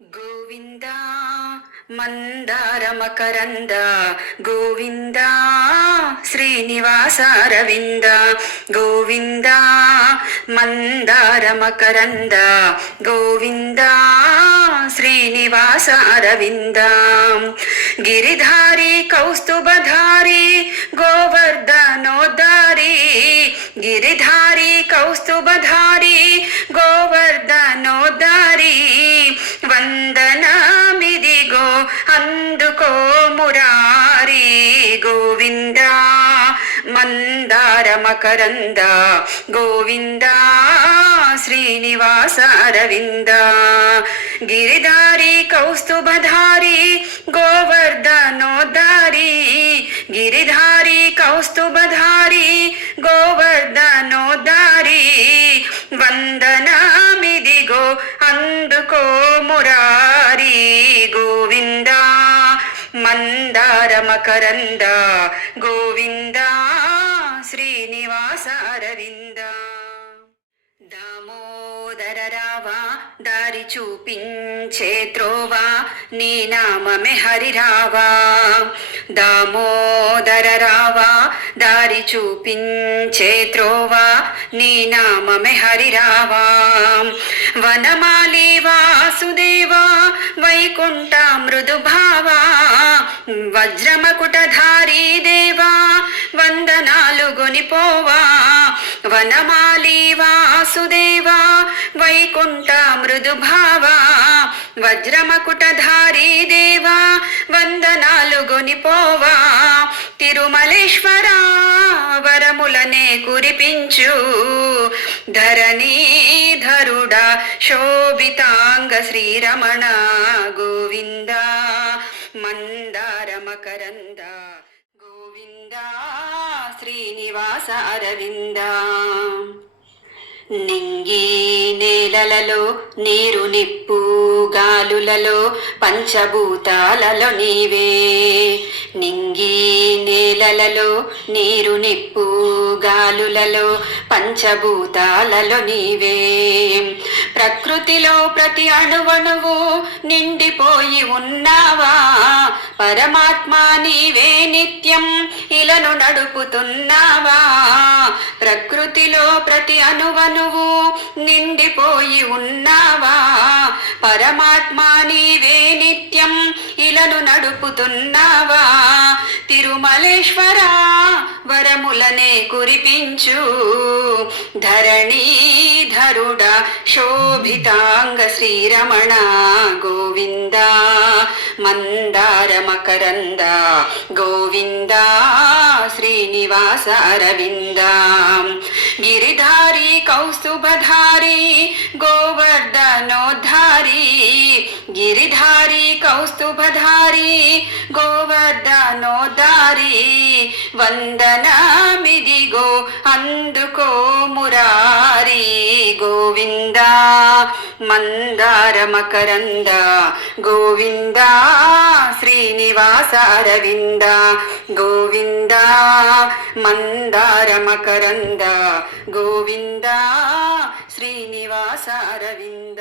గోవింద మందార మకరంద గోవింద శ్రీనివాస అరవింద గోవింద మందార మకరంద గోవింద శ్రీనివాస అరవింద గిరిధారి కౌస్తుభధారి గోవర్ధనోద్ధారి గిరిధారి కౌస్తుభధారి గోవర్ధనోద్ధారి వందనమిదిగో అందుకో మురారి గోవింద మందార మకరంద గోవింద శ్రీనివాస అరవింద గిరిధారి కౌస్తుభధారి గోవర్ధనోద్ధారి గిరిధారి కౌస్తుభధారి గోవర్ధనోద్ధారి వందనమిదిగో అందుకో మురారి గోవింద మందార మకరంద గోవింద శ్రీనివాస అరవింద దామోదర రావా దారి చూపించే త్రోవా నీ నామమే హరిరావా దామోదర రావా దారి చూపించే త్రోవా నీ నామమే హరిరావా వనమాలి వాసుదేవా వైకుంఠ మృదుభావా వజ్రమకుటధారీ దేవా వందనాలు గొనిపోవా వనమాలి వాసుదేవా వైకుంఠ మృదుభావా వజ్రమకుటధారీ దేవా వందనాలు గొనిపోవా తిరుమలేశ్వర వరములనే కురిపించు ధరణీధరుడా శోభితాంగ శ్రీరమణ గోవింద మందార మకరంద గోవింద శ్రీనివాస అరవింద నింగి నేలలలో నీరు నిప్పు గాలులలో పంచభూతాలలో నీవే నింగి నేలలలో నీరు నిప్పు గాలులలో పంచభూతాలలో నీవే ప్రకృతిలో ప్రతి అణువణువు నిండిపోయి ఉన్నావా పరమాత్మ నీవే నిత్యం ఇలను నడుపుతున్నావా ప్రకృతిలో ప్రతి అణువణువు నిండిపోయి ఉన్నావా పరమాత్మ నీవే నిత్యం ఇలను నడుపుతున్నావా తిరుమలేశ్వర వరములనే కురిపించు ధరణీధరుడా శోభితాంగ శ్రీరమణ గోవింద మందార మకరంద గోవింద శ్రీనివాస అరవింద గిరిధారి కౌస్తుభధారి గోవర్ధనోద్ధారి గిరిధారి కౌస్తుభధారి గోవర్ధనోద్ధారి వందనమిదిగో అందుకో మురారి గోవింద మందార మకరంద గోవింద శ్రీనివాస అరవింద గోవింద మందార మకరంద గోవింద శ్రీనివాస అరవింద